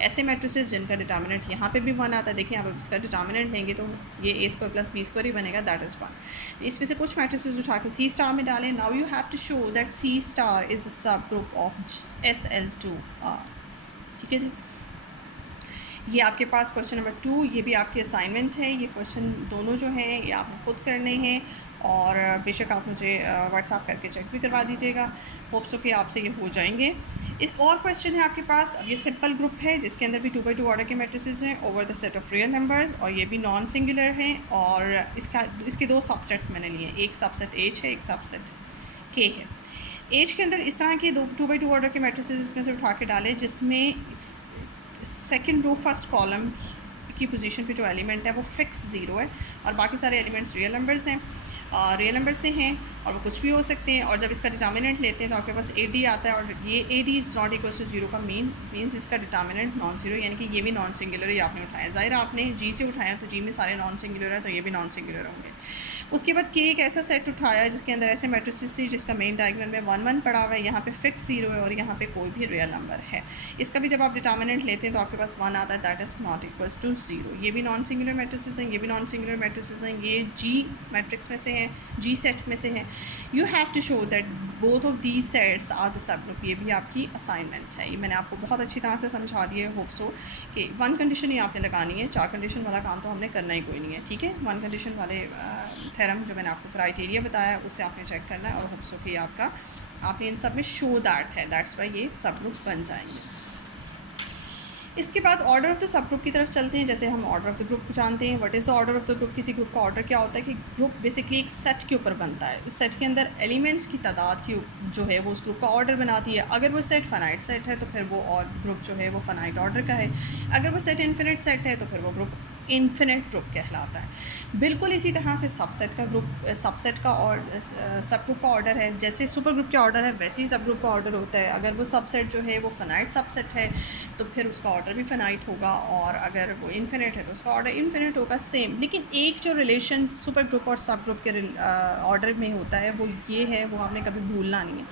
ऐसे मैट्रिसेस जिनका डिटर्मिनेंट यहाँ पे भी 1 आता है। देखिए आप इसका डिटर्मिनेंट लेंगे तो ये A² + B² ही बनेगा, दैट इज़ 1। तो इसमें से कुछ मैट्रिसेस उठा के C* में डालें। Now you have to show that C* is a sub group of SL2R। ठीक है जी, ये आपके पास क्वेश्चन नंबर 2, ये भी आपकी असाइनमेंट है। ये क्वेश्चन दोनों जो हैं ये आपने खुद करने हैं, और बेशक आप मुझे व्हाट्सएप करके चेक भी करवा दीजिएगा। होप्स हो कि आपसे ये हो जाएंगे। एक और क्वेश्चन है आपके पास, अब ये सिंपल ग्रुप है जिसके अंदर भी 2x2 ऑर्डर के मैट्रिसेस हैं over the set of real numbers, और ये भी नॉन सिंगुलर हैं, और इसके 2 सबसेट्स मैंने लिए, एक सबसेट H है, एक सबसेट K है। H के अंदर इस तरह के 2x2 ऑर्डर के मैट्रिसेस इसमें से उठा के डाले जिसमें सेकेंड रो फर्स्ट कॉलम की पोजीशन पे जो एलिमेंट है वो फिक्स 0 है, और बाकी सारे एलिमेंट्स रियल नंबर्स हैं, रियल नंबर से हैं, और वो कुछ भी हो सकते हैं। और जब इसका डिटर्मिनेंट लेते हैं तो आपके पास AD आता है, और ये AD is not equal to 0 का मीन्स इसका डिटर्मिनेंट नॉन ज़ीरो, यानी कि ये भी नॉन सिंगुलर ही आपने उठाया। ज़ाहिर आपने G से उठाया तो G में सारे नॉन सिंगुलर है, तो ये भी नॉन सिंगुलर होंगे। उसके बाद K एक ऐसा सेट उठाया जिसके अंदर ऐसे मैट्रिसेस थी जिसका मेन डायगोनल में 1 1 पड़ा हुआ है, यहाँ पे फिक्स 0 है, और यहाँ पे कोई भी रियल नंबर है। इसका भी जब आप डिटर्मिनेंट लेते हैं तो आपके पास 1 आता है, that is not equal to 0। ये भी नॉन सिंगुलर मैट्रिसेस हैं, ये भी नॉन सिंगुलर मैट्रिसेस हैं, ये G मैट्रिक्स में से हैं, G सेट में से हैं। You have to show that both of these sets are the sub group. ये भी आपकी असाइनमेंट है, ये मैंने आपको बहुत अच्छी तरह से समझा दिया है। होप्स हो कि 1 कंडीशन ही आपने लगानी है, 4 कंडीशन वाला काम तो हमने करना ही कोई नहीं है। ठीक है, 1 कंडीशन वाले थ्योरम जो मैंने आपको क्राइटेरिया बताया उससे आपने चेक करना है, और होप्स हो कि आपने इन सब में शो दैट है, दैट्स वाई ये सब ग्रुप बन जाएंगे। इसके बाद order of the sub group की तरफ चलते हैं। जैसे हम ऑर्डर ऑफ द ग्रुप जानते हैं, what is the order of the group. किसी ग्रुप का ऑर्डर क्या होता है कि ग्रुप बेसिकली एक सेट के ऊपर बनता है, उस सेट के अंदर एलिमेंट्स की तादाद की जो है वो उस ग्रुप का ऑर्डर बनाती है। अगर वो सेट फाइनाइट सेट है तो फिर वो और ग्रुप जो है वो फाइनाइट ऑर्डर का है। अगर वो सेट इन्फिनिट सेट है तो फिर वो ग्रुप इन्फिनिट ग्रुप कहलाता है। बिल्कुल इसी तरह से सबसेट का और सब ग्रुप का ऑर्डर है, जैसे सुपर ग्रुप का ऑर्डर है वैसे ही सब ग्रुप का ऑर्डर होता है। अगर वो सबसेट जो है वो फाइनाइट सबसेट है तो फिर उसका ऑर्डर भी फाइनाइट होगा, और अगर वो इन्फिनिट है तो उसका ऑर्डर इन्फिनिट होगा, सेम। लेकिन एक जो रिलेशन सुपर ग्रुप और सब ग्रुप के ऑर्डर में होता है वो ये है, वो आपने कभी भूलना नहीं है,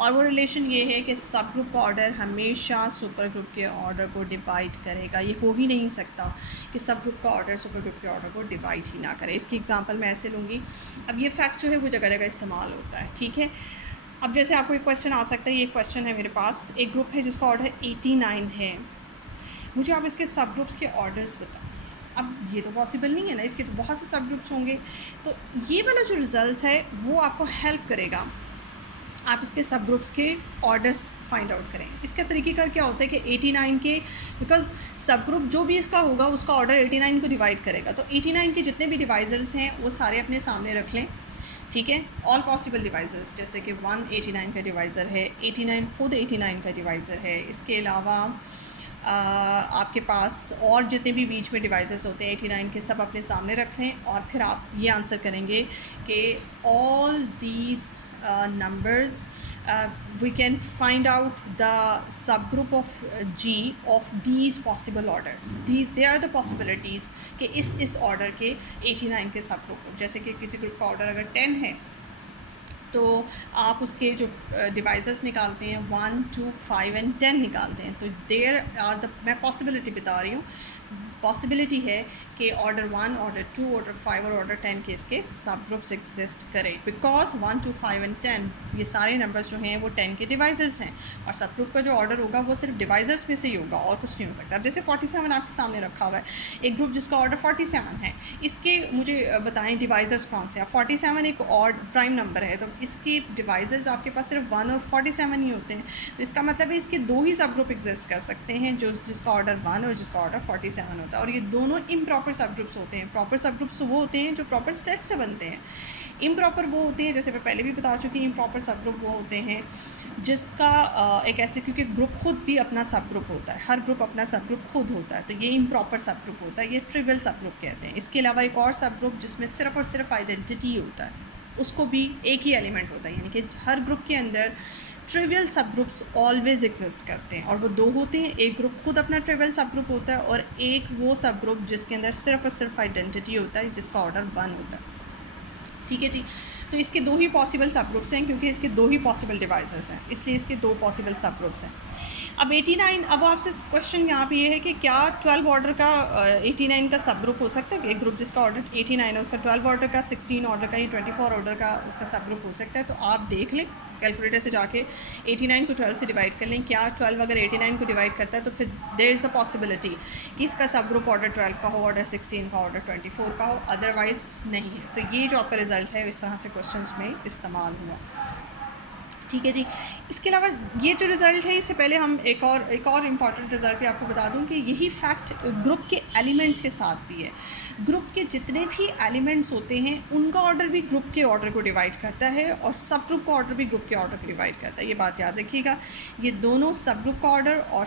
और वो रिलेशन ये है कि सब ग्रुप का ऑर्डर हमेशा सुपर ग्रुप के ऑर्डर को डिवाइड करेगा। ये हो ही नहीं सकता कि सब ग्रुप का ऑर्डर सुपर ग्रुप के ऑर्डर को डिवाइड ही ना करे। इसकी एग्जांपल मैं ऐसे लूँगी। अब ये फैक्ट जो है वो जगह जगह इस्तेमाल होता है, ठीक है। अब जैसे आपको एक क्वेश्चन आ सकता है, ये क्वेश्चन है मेरे पास, एक ग्रुप है जिसका ऑर्डर 89 है, मुझे आप इसके सब ग्रुप्स के ऑर्डर्स बताएं। अब ये तो पॉसिबल नहीं है ना, इसके तो बहुत से सब ग्रुप्स होंगे। तो ये वाला जो रिज़ल्ट है वो आपको हेल्प करेगा, आप इसके सब ग्रुप्स के ऑर्डर्स फाइंड आउट करें। इसका तरीक़ेकार क्या होता है कि 89 के, बिकॉज सब ग्रुप जो भी इसका होगा उसका ऑर्डर 89 को डिवाइड करेगा, तो 89 के जितने भी डिवाइज़र्स हैं वो सारे अपने सामने रख लें, ठीक है। ऑल पॉसिबल डिवाइज़र्स, जैसे कि 1 89 का डिवाइज़र है, 89 खुद 89 का डिवाइज़र है। इसके अलावा आपके पास और जितने भी बीच में डिवाइज़र्स होते हैं 89 के, सब अपने सामने रख लें, और फिर आप ये आंसर करेंगे कि all these numbers we can find out the subgroup of G of these possible orders. They are the possibilities कि इस ऑर्डर के 89 के सब ग्रुप। जैसे कि किसी ग्रुप का ऑर्डर अगर 10 है तो आप उसके जो डिवाइज़र्स निकालते हैं 1 2 5 एंड 10 निकालते हैं, तो देयर आर द, मैं पॉसिबिलिटी बता रही हूँ, पॉसिबिलिटी है कि ऑर्डर 1, ऑर्डर 2, ऑर्डर 5 और ऑर्डर 10 के इसके सब ग्रुप्स एग्जिस्ट करें, बिकॉज 1, 2, 5 एंड 10 ये सारे नंबर्स जो हैं वो 10 के डिवाइजर्स हैं, और सब ग्रुप का जो ऑर्डर होगा वो सिर्फ डिवाइजर्स में से ही होगा और कुछ नहीं हो सकता। अब जैसे 47 आपके सामने रखा हुआ है, एक ग्रुप जिसका ऑर्डर 47 है, इसके मुझे बताएं डिवाइजर्स कौन से हैं। 47 एक ऑड प्राइम नंबर है, तो इसके डिवाइजर्स आपके पास सिर्फ 1 और 47 ही होते हैं, तो इसका मतलब है इसके दो ही सब ग्रुप एग्जिस्ट कर सकते हैं, जो जिसका ऑर्डर 1 और जिसका ऑर्डर 47 होता है, और ये दोनों इम्प्रॉपर सब ग्रुप्स होते हैं। प्रॉपर सब ग्रुप्स वो होते हैं जो प्रॉपर सेट से बनते हैं, इम्प्रॉपर वो होते हैं, जैसे मैं पहले भी बता चुकी हूँ, इम्प्रॉपर सब ग्रुप वो होते हैं जिसका एक ऐसे, क्योंकि ग्रुप खुद भी अपना सब ग्रुप होता है, हर ग्रुप अपना सब ग्रुप खुद होता है, तो ये इम्प्रॉपर सब ग्रुप होता है, ये ट्रिवियल सब ग्रुप कहते हैं। इसके अलावा एक और सब ग्रुप जिसमें सिर्फ और सिर्फ आइडेंटिटी होता है, उसको भी एक ही एलिमेंट होता है, यानी कि हर ग्रुप के अंदर ट्रिवियल सब ग्रुप्स ऑलवेज एग्जिस्ट करते हैं, और वो दो होते हैं, एक ग्रुप खुद अपना ट्रिवियल सब ग्रुप होता है, और एक वो सब ग्रुप जिसके अंदर सिर्फ और सिर्फ आइडेंटिटी होता है, जिसका ऑर्डर 1 होता है। ठीक है जी, तो इसके दो ही पॉसिबल सब ग्रुप्स हैं, क्योंकि इसके दो ही पॉसिबल डिवाइजर्स हैं, इसलिए इसके दो पॉसिबल सब ग्रुप्स हैं। अब 89, अब आपसे क्वेश्चन यहाँ पे ये है कि क्या 12 ऑर्डर का 89 का सब ग्रुप हो सकता है? एक ग्रुप जिसका ऑर्डर 89 है उसका 12 ऑर्डर का, 16 ऑर्डर का या 24 ऑर्डर का उसका सब ग्रुप हो सकता है? तो आप देख लें कैलकुलेटर से जाके 89 को 12 से डिवाइड कर लें, क्या 12 अगर 89 को डिवाइड करता है तो फिर देयर इज़ अ पॉसिबिलिटी कि इसका सब ग्रुप ऑर्डर 12 का हो, ऑर्डर 16 का, ऑर्डर 24 का हो, अदरवाइज़ नहीं है। तो ये जो आपका रिज़ल्ट है इस तरह से क्वेश्चंस में इस्तेमाल हुआ। ठीक है जी, इसके अलावा ये जो रिज़ल्ट है, इससे पहले हम एक और इम्पॉर्टेंट रिज़ल्ट भी आपको बता दूं कि यही फैक्ट ग्रुप के एलिमेंट्स के साथ भी है। ग्रुप के जितने भी एलिमेंट्स होते हैं उनका ऑर्डर भी ग्रुप के ऑर्डर को डिवाइड करता है, और सब ग्रुप का ऑर्डर भी ग्रुप के ऑर्डर को डिवाइड करता है। ये बात याद रखिएगा, ये दोनों सब ग्रुप का ऑर्डर और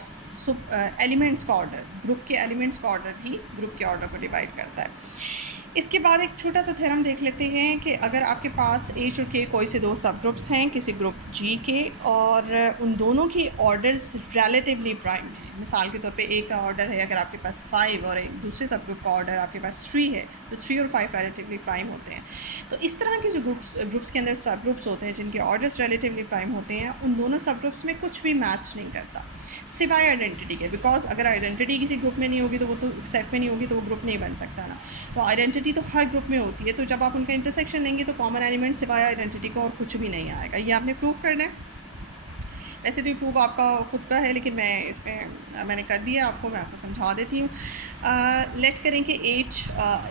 एलिमेंट्स का ऑर्डर, ग्रुप के एलिमेंट्स का ऑर्डर भी ग्रुप के ऑर्डर को डिवाइड करता है। इसके बाद एक छोटा सा थ्योरम देख लेते हैं कि अगर आपके पास एच और के कोई से दो सब ग्रुप्स हैं किसी ग्रुप जी के, और उन दोनों की ऑर्डर्स रिलेटिवली प्राइम है, मिसाल के तौर पे ए का ऑर्डर है अगर आपके पास 5 और एक दूसरे सब ग्रुप का ऑर्डर आपके पास 3 है, तो 3 और 5 रिलेटिवली प्राइम होते हैं। तो इस तरह के जो ग्रुप्स के अंदर सब ग्रुप्स होते हैं जिनके ऑर्डर्स रिलेटिवली प्राइम होते हैं, उन दोनों सब ग्रुप्स में कुछ भी मैच नहीं करता सिवाय आइडेंटिटी के, बिकॉज अगर आइडेंटिटी किसी ग्रुप में नहीं होगी तो वो तो सेट में नहीं होगी, तो वो ग्रुप नहीं बन सकता ना। तो आइडेंटिटी तो हर ग्रुप में होती है, तो जब आप उनका इंटरसेक्शन लेंगे तो कॉमन एलिमेंट सिवाय आइडेंटिटी को और कुछ भी नहीं आएगा। ये आपने प्रूव करना है। वैसे तो ये प्रूव आपका खुद का है, लेकिन मैंने कर दिया आपको, मैं आपको समझा देती हूँ। लेट करें कि एच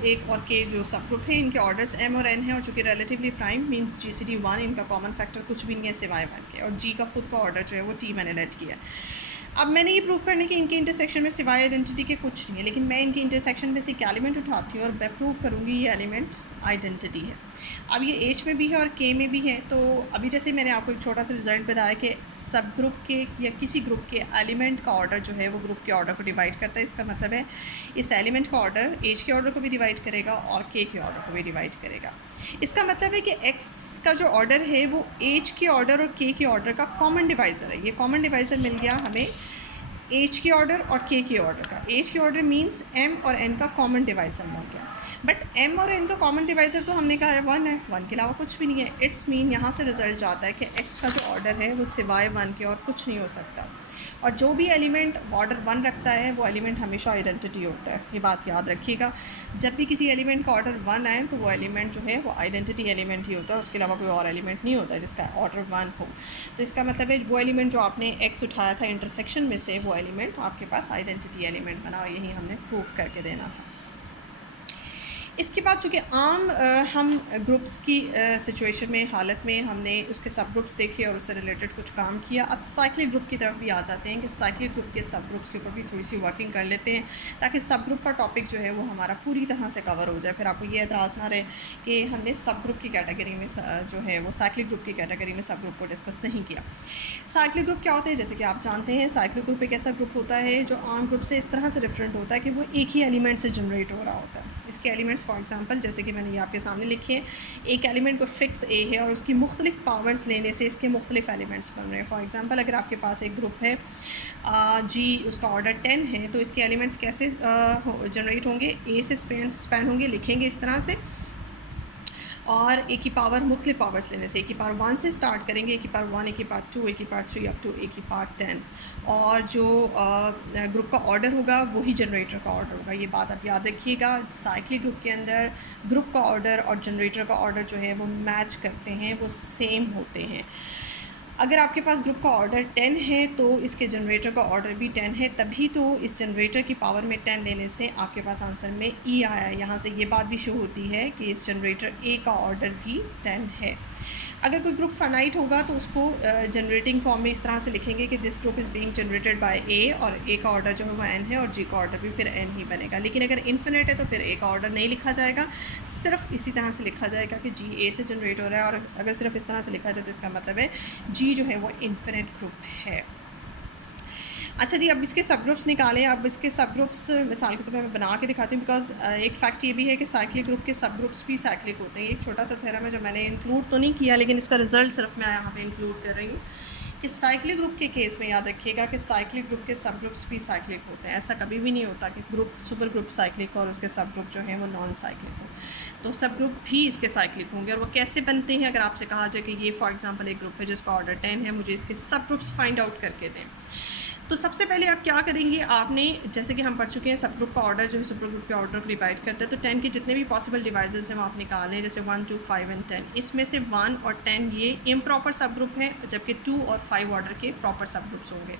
एक और के जो सब ग्रुप है इनके ऑर्डर्स एम और एन है, और चूँकि रिलेटिवली प्राइम मींस GCD 1, इनका कॉमन फैक्टर कुछ भी नहीं है सिवाय 1 के, और जी का खुद का ऑर्डर जो है वो टी मैंने लेट किया। अब मैंने ये प्रूव करने कि इनके इंटरसेक्शन में सिवाय आइडेंटिटी के कुछ नहीं है, लेकिन मैं इनके इंटरसेक्शन में से एक एलिमेंट उठाती हूँ और मैं प्रूव करूँगी ये एलिमेंट आइडेंटिटी है। अब ये एच में भी है और के में भी है, तो अभी जैसे मैंने आपको एक छोटा सा रिजल्ट बताया कि सब ग्रुप के या किसी ग्रुप के एलिमेंट का ऑर्डर जो है वो ग्रुप के ऑर्डर को डिवाइड करता है। इसका मतलब है इस एलिमेंट का ऑर्डर एच के ऑर्डर को भी डिवाइड करेगा और के ऑर्डर को भी डिवाइड करेगा। इसका मतलब है कि एक्स का जो ऑर्डर है वो एच के ऑर्डर और के ऑर्डर का कॉमन डिवाइज़र है। ये कॉमन डिवाइज़र मिल गया हमें एच के ऑर्डर और के ऑर्डर का। एच के ऑर्डर मींस एम और एन का कॉमन डिवाइज़र मिल गया, बट एम और एन का कॉमन डिवाइज़र तो हमने कहा है 1 है, 1 के अलावा कुछ भी नहीं है। इट्स मीन यहाँ से रिजल्ट जाता है कि एक्स का जो ऑर्डर है वो सिवाय 1 के और कुछ नहीं हो सकता, और जो भी एलिमेंट ऑर्डर 1 रखता है वो एलिमेंट हमेशा आइडेंटिटी होता है। ये बात याद रखिएगा, जब भी किसी एलिमेंट का ऑर्डर 1 आए तो वो एलिमेंट जो है वो आइडेंटिटी एलिमेंट ही होता है, उसके अलावा कोई और एलिमेंट नहीं होता जिसका ऑर्डर 1 हो। तो इसका मतलब है वो एलिमेंट जो आपने एक्स उठाया था इंटरसेक्शन में से, वो एलिमेंट आपके पास आइडेंटिटी एलिमेंट बना, और यही हमने प्रूफ करके देना था। इसके बाद चूँकि आम हम ग्रुप्स की सिचुएशन में हालत में हमने उसके सब ग्रुप्स देखे और उससे रिलेटेड कुछ काम किया। अब साइक्लिक ग्रुप की तरफ भी आ जाते हैं कि साइक्लिक ग्रुप के सब ग्रुप्स के ऊपर भी थोड़ी सी वर्किंग कर लेते हैं, ताकि सब ग्रुप का टॉपिक जो है वो हमारा पूरी तरह से कवर हो जाए, फिर आपको ये एतराज़ ना रहे कि हमने सब ग्रुप की कैटेगरी में जो है वो साइक्लिक ग्रुप की कैटेगरी में सब ग्रुप को डिस्कस नहीं किया। साइक्लिक ग्रुप क्या होते हैं? जैसे कि आप जानते हैं साइक्लिक ग्रुप एक ऐसा ग्रुप होता है जो आम ग्रुप से इस तरह से डिफरेंट होता है कि वो एक ही एलिमेंट से जनरेट हो रहा होता है। इसके एलिमेंट्स फॉर एग्जांपल जैसे कि मैंने ये आपके सामने लिखे हैं, एक एलिमेंट को फिक्स ए है और उसकी मुख्तलिफ पावर्स लेने से इसके मुख्तलिफ एलिमेंट्स बन रहे हैं। फॉर एग्जांपल अगर आपके पास एक ग्रुप है जी, उसका ऑर्डर 10 है, तो इसके एलिमेंट्स कैसे जनरेट होंगे? ए से स्पैन होंगे, लिखेंगे इस तरह से और ए की पावर मुख्तलिफ पावर्स लेने से, ए की पावर 1 से स्टार्ट करेंगे, ए की पावर 1, ए की पावर 2, ए की पावर 3 अप टू ए की पावर 10। और जो ग्रुप का ऑर्डर होगा वही जनरेटर का ऑर्डर होगा। ये बात आप याद रखिएगा, साइक्लिक ग्रुप के अंदर ग्रुप का ऑर्डर और जनरेटर का ऑर्डर जो है वो मैच करते हैं, वो सेम होते हैं। अगर आपके पास ग्रुप का ऑर्डर 10 है तो इसके जनरेटर का ऑर्डर भी 10 है, तभी तो इस जनरेटर की पावर में 10 लेने से आपके पास आंसर में ई आया। यहाँ से ये बात भी शो होती है कि इस जनरेटर ए का ऑर्डर भी 10 है। अगर कोई ग्रुप फाइनाइट होगा तो उसको जनरेटिंग फॉर्म में इस तरह से लिखेंगे कि this group is being generated by a, और ए का ऑर्डर जो है वो एन है और जी का ऑर्डर भी फिर एन ही बनेगा। लेकिन अगर इन्फिनिट है तो फिर ए का ऑर्डर नहीं लिखा जाएगा, सिर्फ इसी तरह से लिखा जाएगा कि जी ए से जनरेट हो रहा है। और अगर सिर्फ इस तरह से लिखा जाए तो इसका मतलब है जी जो है वो इन्फिनिट ग्रुप है। अच्छा जी, अब इसके सब ग्रुप्स निकालें। अब इसके सब ग्रुप्स मिसाल के तौर पर मैं बना के दिखाती हूँ, बिकॉज एक फ़ैक्ट ये भी है कि साइक्लिक ग्रुप के सब ग्रुप्स भी साइक्लिक होते हैं। एक छोटा सा थ्योरम है जो मैंने इंक्लूड तो नहीं किया, लेकिन इसका रिजल्ट सिर्फ मैं यहाँ पे इंक्लूड कर रही हूँ कि साइक्लिक ग्रुप के केस में याद रखिएगा कि साइक्लिक ग्रुप के सब ग्रुप्स भी साइक्लिक होते हैं। ऐसा कभी भी नहीं होता कि ग्रुप सुपर ग्रुप साइक्लिक और उसके सब ग्रुप जो हैं वो नॉन साइक्लिक हो, तो सब ग्रुप भी इसके साइक्लिक होंगे। और वो कैसे बनते हैं, अगर आपसे कहा जाए कि ये फॉर एग्जांपल एक ग्रुप है जिसका ऑर्डर 10 है, मुझे इसके सब ग्रुप्स फाइंड आउट करके दें, तो सबसे पहले आप क्या करेंगे, आपने जैसे कि हम पढ़ चुके हैं सब ग्रुप का ऑर्डर जो है सुपर ग्रुप के ऑर्डर को डिवाइड करता है, तो 10 के जितने भी पॉसिबल डिवाइजर्स हैं वो आप निकालें, जैसे 1, 2, 5 एंड 10। इसमें से 1 और 10 ये इम्प्रॉपर सब ग्रुप हैं, जबकि 2 और 5 ऑर्डर के प्रॉपर सब ग्रुप्स होंगे।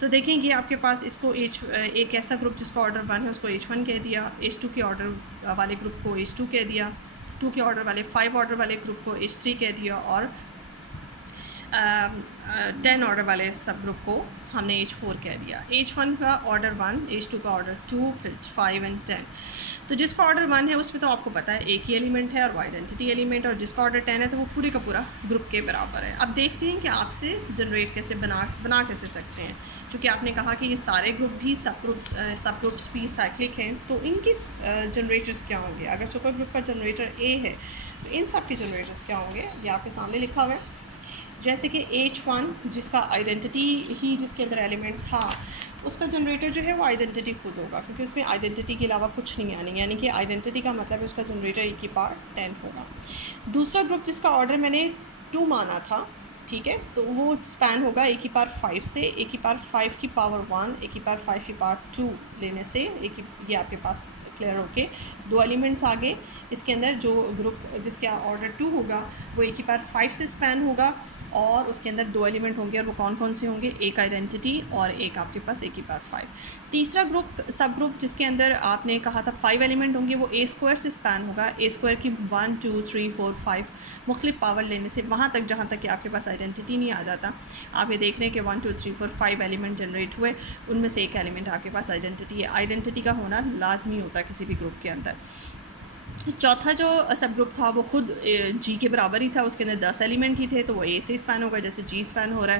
तो देखेंगे आपके पास इसको एक ऐसा ग्रुप जिसका ऑर्डर 1 है उसको H1 कह दिया, H2 के ऑर्डर वाले ग्रुप को H2 कह दिया, 2 के ऑर्डर वाले 5 ऑर्डर वाले ग्रुप को H3 कह दिया, और 10 ऑर्डर वाले सब ग्रुप को हमने H4 कह दिया। H1 का ऑर्डर 1, H2 का ऑर्डर 2, फिर 5 एंड 10। तो जिसका ऑर्डर 1 है उसमें तो आपको पता है एक ही एलिमेंट है और वो आइडेंटिटी एलिमेंट, और जिसका ऑर्डर 10 है तो वो पूरे का पूरा ग्रुप के बराबर है। अब देखते हैं कि आपसे जनरेट कैसे बना कैसे सकते हैं। चूँकि आपने कहा कि ये सारे ग्रुप भी सब ग्रुप्स भी साइक्लिक हैं, तो इनकी जनरेटर्स क्या होंगे। अगर सुपर ग्रुप का जनरेटर ए है तो इन सब के जनरेटर्स क्या होंगे, ये आपके सामने लिखा हुआ है। जैसे कि H1 जिसका आइडेंटिटी ही जिसके अंदर एलिमेंट था, उसका जनरेटर जो है वो आइडेंटिटी खुद होगा, क्योंकि उसमें आइडेंटिटी के अलावा कुछ नहीं आनी, यानी कि आइडेंटिटी का मतलब है उसका जनरेटर ए की पावर 10 होगा। दूसरा ग्रुप जिसका ऑर्डर मैंने 2 माना था, ठीक है, तो वो स्पैन होगा ए की पावर 5 से, ए की पावर 5 की पावर 1, ए की पावर 5 की पावर 2 लेने से ये आपके पास क्लियर होके 2 एलिमेंट्स आ गए। इसके अंदर जो ग्रुप जिसका ऑर्डर 2 होगा वो ए की पावर 5 से स्पैन होगा, और उसके अंदर 2 एलिमेंट होंगे, और वो कौन कौन से होंगे, एक आइडेंटिटी और एक आपके पास ए की पावर 5। तीसरा ग्रुप सब ग्रुप जिसके अंदर आपने कहा था 5 एलिमेंट होंगे, वो ए स्क्वायर से स्पैन होगा। ए स्क्वायर की 1, 2, 3, 4, 5 मुख्तलिफ पावर लेने से वहाँ तक जहाँ तक कि आपके पास आइडेंटिटी नहीं आ जाता। आप ये देख रहे हैं कि 1, 2, 3, 4, 5 एलिमेंट जनरेट हुए, उनमें से एक एलिमेंट आपके पास आइडेंटिटी है। आइडेंटिटी का होना लाजमी होता है किसी भी ग्रुप के अंदर। चौथा जो सब ग्रुप था वो खुद जी के बराबर ही था, उसके अंदर 10 एलिमेंट ही थे, तो वो ए से स्पैन होगा जैसे जी स्पैन हो रहा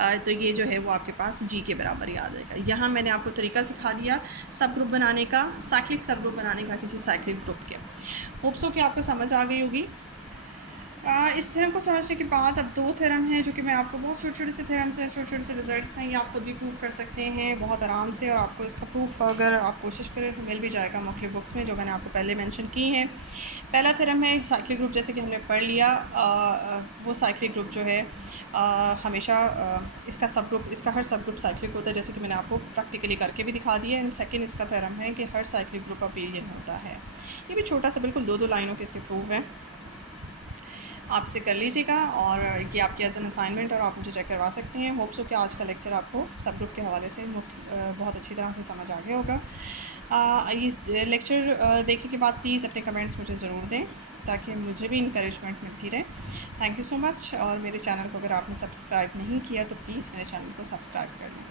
है, तो ये जो है वो आपके पास जी के बराबर ही आ जाएगा। यहाँ मैंने आपको तरीका सिखा दिया सब ग्रुप बनाने का, साइक्लिक सब ग्रुप बनाने का किसी साइक्लिक ग्रुप के। होप्स हो कि आपको समझ आ गई होगी। इस थ्योरम को समझने के बाद अब 2 थ्योरम हैं जो कि मैं आपको बहुत छोटे छोटे से थ्योरम्स हैं, छोटे छोटे से रिजल्ट्स हैं, ये आप खुद भी प्रूव कर सकते हैं बहुत आराम से। और आपको इसका प्रूफ अगर आप कोशिश करें तो मिल भी जाएगा मुख्तलिफ बुक्स में जो मैंने आपको पहले मेंशन की हैं। पहला थ्योरम है साइक्लिक ग्रुप, जैसे कि हमने पढ़ लिया, वो साइक्लिक ग्रुप जो है हमेशा इसका हर सब ग्रुप साइक्लिक होता है, जैसे कि मैंने आपको प्रैक्टिकली करके भी दिखा दिया। एंड सेकेंड इसका थ्योरम है कि हर साइक्लिक ग्रुप अबेलियन होता है। ये भी छोटा सा बिल्कुल 2 लाइनों के इसके प्रूफ हैं, आप इसे कर लीजिएगा और ये आपकी एज एन असाइनमेंट और आप मुझे चेक करवा सकते हैं। होप्स हो कि आज का लेक्चर आपको सब ग्रुप के हवाले से बहुत अच्छी तरह से समझ आ गया होगा। इस लेक्चर देखने के बाद प्लीज़ अपने कमेंट्स मुझे ज़रूर दें ताकि मुझे भी इंकरेजमेंट मिलती रहे। Thank you so much. और मेरे चैनल को अगर आपने सब्सक्राइब नहीं किया तो प्लीज़ मेरे चैनल को सब्सक्राइब कर लें।